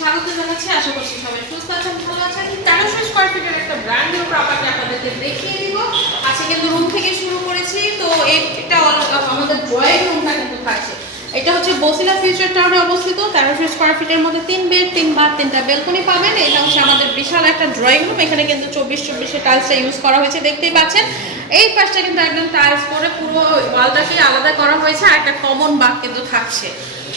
স্বাগত জানাচ্ছি। আশা করছি সবাই সুস্থ আছেন, ভালো আছেন। 1300 স্কয়ার ফিটের একটা ব্র্যান্ড নিউ প্রপার্টি আপনাদেরকে দেখিয়ে দিব। আজকে কিন্তু রুম থেকে শুরু করেছি। তো এটা আমাদের ড্রয়িং রুমটা কিন্তু থাকছে। এটা হচ্ছে বসিলা ফিউচার টাউনে অবস্থিত। 1300 স্কয়ার ফিটের মধ্যে 3 বেড 3 বাথ 3টা বেলকনি পাবেন। এটা হচ্ছে আমাদের বিশাল একটা ড্রয়িং রুম। এখানে কিন্তু 24/24 এর টাইলসটা ইউজ করা হয়েছে, দেখতেই পাচ্ছেন। এই পাশটা কিন্তু একদম টাইলস করে পুরো ওয়ালটাকে আলাদা করা হয়েছে, আর একটা কমন বাথ কিন্তু থাকছে।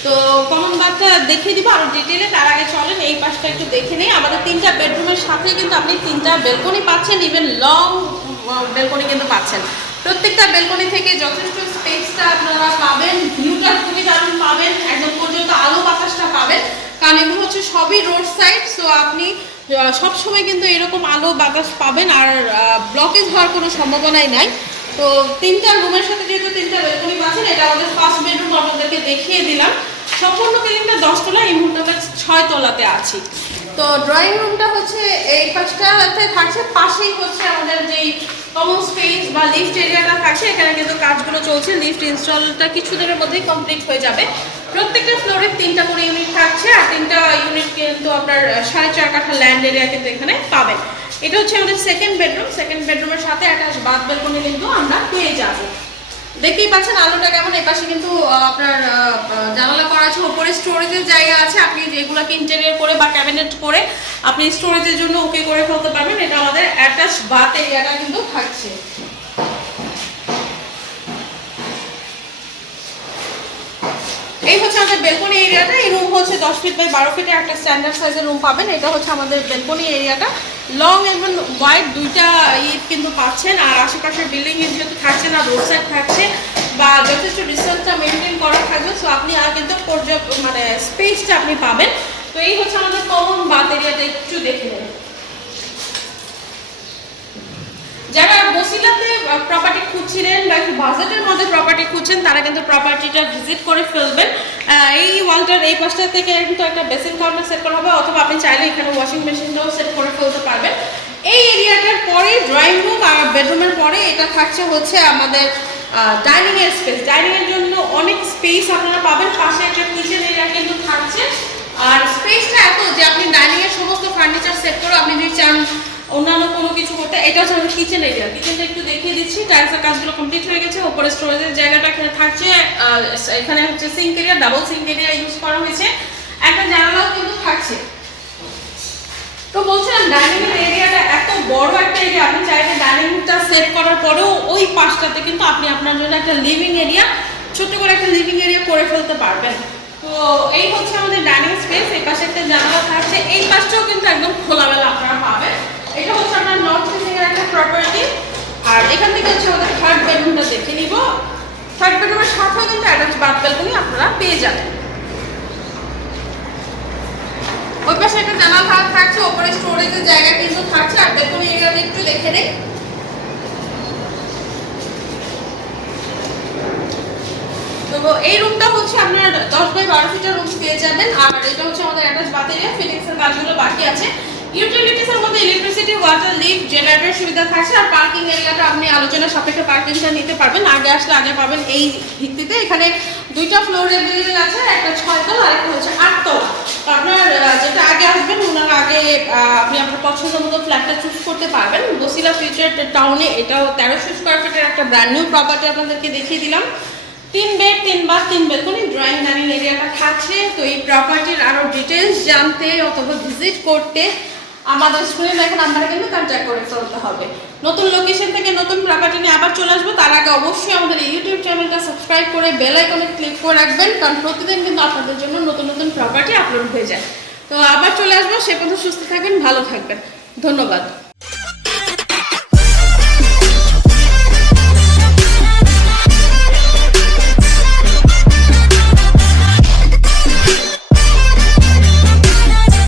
তো কমন বাথটা দেখিয়ে দিব আরো ডিটেইলে। তার আগে চলেন এই পাশটা একটু দেখে নেই। আমাদের 3টা বেডরুমের সাথে কিন্তু আপনি 3টা বেলকনি পাচ্ছেন, ইভেন লং বেলকনি কিন্তু পাচ্ছেন। প্রত্যেকটা বেলকনি থেকে যথেষ্ট স্পেসটা আপনারা পাবেন, ভিউটা খুবই দারুণ পাবেন, একদম পর্যন্ত আলো বাতাসটা পাবেন, কারণ এগুলো হচ্ছে সবই রোড সাইড। সো আপনি সবসময় কিন্তু এরকম আলো বাতাস পাবেন, আর ব্লকেজ হওয়ার কোনো সম্ভাবনাই নাই। তো 3টা রুমের সাথে যেহেতু 3টা বেলকনি পাচ্ছেন, এটা আমাদের ফার্স্ট বেডরুম আপনাদেরকে দেখিয়ে দিলাম। সম্পূর্ণ বিল্ডিংটা 10 তলা, এই মুহূর্তে আমরা 6 তলাতে আছি। তো ড্রয়িং রুমটা হচ্ছে এই পাশটাতে থাকছে, পাশেই হচ্ছে আমাদের যেই কমন স্পেস বা লিফট এরিয়াটা থাকছে। এখানে কিন্তু কাজগুলো চলছে, লিফট ইনস্টলটা কিছুদিনের মধ্যেই কমপ্লিট হয়ে যাবে। প্রত্যেকটা ফ্লোরে 3টা করে ইউনিট থাকছে, আর 3টা ইউনিট কিন্তু আপনার 4.5 কাঠা ল্যান্ড এরিয়া কিন্তু এখানে পাবেন। এটা হচ্ছে আমাদের সেকেন্ড বেডরুম। সেকেন্ড বেডরুমের সাথে অ্যাটাচ বাথ বেলকনি কিন্তু আমরা পেয়ে যাব। দেখতেই পাচ্ছেন আলোটা কেমন। এই পাশে কিন্তু আপনার জানালা করা আছে, উপরে স্টোরেজের জায়গা আছে। আপনি যেগুলোকে ইন্টেরিয়র করে বা ক্যাবিনেট করে আপনি স্টোরেজের জন্য ওকে করে ফেলতে পারবেন। এটা আমাদের অ্যাটাচ বাথ এরিয়াটা কিন্তু থাকছে। এই হচ্ছে আমাদের বেলকনি এরিয়াটা। এই রুম হচ্ছে 10 ফিট বাই 12 ফিটের একটা স্ট্যান্ডার্ড সাইজের রুম পাবেন। এটা হচ্ছে আমাদের বেলকনি এরিয়াটা। লং এবং ওয়াইড দুইটা কিন্তু পাচ্ছেন, আর আশেপাশের বিল্ডিং যেহেতু থাকছে না, রোড সাইড থাকছে বা যথেষ্ট ডিস্টেন্সটা মেনটেন করা থাকবে, সো আপনি আর কিন্তু পর্যাপ্ত স্পেসটা আপনি পাবেন। তো এই হচ্ছে আমাদের কমন বাথ এরিয়াটা, একটু দেখে নেন। যারা বসিলাতে প্রপার্টি খুঁজছিলেন বা একটু বাজেটের মধ্যে প্রপার্টি খুঁজছেন, তারা কিন্তু প্রপার্টিটা ভিজিট করে ফেলবেন। এই ওয়ালটার এই পাশটা থেকে কিন্তু একটা বেসিন কাউন্টার সেট করা হবে, অথবা আপনি চাইলে এখানে ওয়াশিং মেশিনটাও সেট করে ফেলতে পারবেন। এই এরিয়াটার পরে ড্রয়িং রুম আর বেডরুমের পরে এটা থাকছে হচ্ছে আমাদের ডাইনিং এর স্পেস। ডাইনিং এর জন্য অনেক স্পেস আপনারা পাবেন। পাশে একটা কিচেন এরিয়া কিন্তু থাকছে, আর স্পেসটা এত যে আপনি ডাইনিং এর সমস্ত ফার্নিচার সেট করে আপনি যদি চান অন্যান্য কোনো কিছু করতে। এটা হচ্ছে আমাদের কিচেন এরিয়া। কিচেনটা একটু দেখিয়ে দিচ্ছি। টাইলসের কাজগুলো কমপ্লিট হয়ে গেছে। উপরে স্টোরেজের জায়গাটা এখানে থাকছে। এখানে হচ্ছে sink area, double sink area use করা হয়েছে। একটা জানালাও কিন্তু থাকছে। তো বলছিলাম ডাইনিং এর এরিয়াটা এত বড় একটা এরিয়া, আপনি চাইলে ডাইনিংটা সেট করার পরেও ওই পাশটাতে কিন্তু আপনি আপনার জন্য একটা লিভিং এরিয়া, ছোট্ট করে একটা লিভিং এরিয়া করে ফেলতে পারবেন। তো এই হচ্ছে আমাদের ডাইনিং স্পেস। এই পাশে একটা জানালা থাকছে, এই পাশটাও কিন্তু একদম খোলামেলা আপনারা পাবেন। এটা হচ্ছে আপনার নর্থ ফেসিং এর একটা প্রপার্টি। আর এখান থেকে হচ্ছে আমাদের থার্ড বেডরুমটা দেখে নিব। থার্ড বেডরুমের সাথেও কিন্তু অ্যাটাচ বাথ বেলকনি আপনারা পেয়ে যাবেন। ওই পাশে একটা জানালা থাকছে, উপরে স্টোরেজের জায়গা কিন্তু থাকছে। আর বেলকনি এরিয়াটা একটু দেখে নেই। তো এই রুমটা হচ্ছে আপনার 10 বাই 12 ফিটের রুম পেয়ে যাবেন। আর এটা হচ্ছে আমাদের অ্যাটাচ বাথ এরিয়া। ফিটিংস এর কাজগুলো বাকি আছে। ইউটিলিটিস এর মধ্যে ইলেকট্রিসিটি, ওয়াটার, লিফট, জেনারেটর সুবিধা থাকছে। আর পার্কিং এরিয়াটা আপনি আলোচনা সাপেক্ষে পার্কিংটা নিতে পারবেন। আগে আসলে আগে পাবেন এই ভিত্তিতে। এখানে 2টা ফ্লোরের বিল্ডিং আছে, একটা 6 তলা আর একটা হচ্ছে 8 তলা। আপনার যেটা আগে আসবেন ওনার আগে আপনি আপনার পছন্দ মতো ফ্ল্যাটটা চুজ করতে পারবেন। বসিলা ফিউচার টাউনে এটাও 1300 স্কয়ার ফিটের একটা ব্র্যান্ড নিউ প্রপার্টি আপনাদেরকে দেখিয়ে দিলাম। 3 bed 3 bath 3 balcony, drawing dining এরিয়াটা থাকছে। তো এই প্রপার্টির আরো ডিটেইলস জানতে অথবা ভিজিট করতে আমাদের স্ক্রিনে দেখা নাম্বারে কিন্তু কন্ট্যাক্ট করে ফেলতে হবে। নতুন লোকেশন থেকে নতুন প্রপার্টি নিয়ে আবার চলে আসবো। তার আগে অবশ্যই আমাদের ইউটিউব চ্যানেলটা সাবস্ক্রাইব করে বেল আইকনে ক্লিক করে রাখবেন, কারণ প্রতিদিন কিন্তু আপনাদের জন্য নতুন নতুন প্রপার্টি আপলোড হয়ে যায়। তো আবার চলে আসবো। সে পর্যন্ত সুস্থ থাকবেন, ভালো থাকবেন। ধন্যবাদ।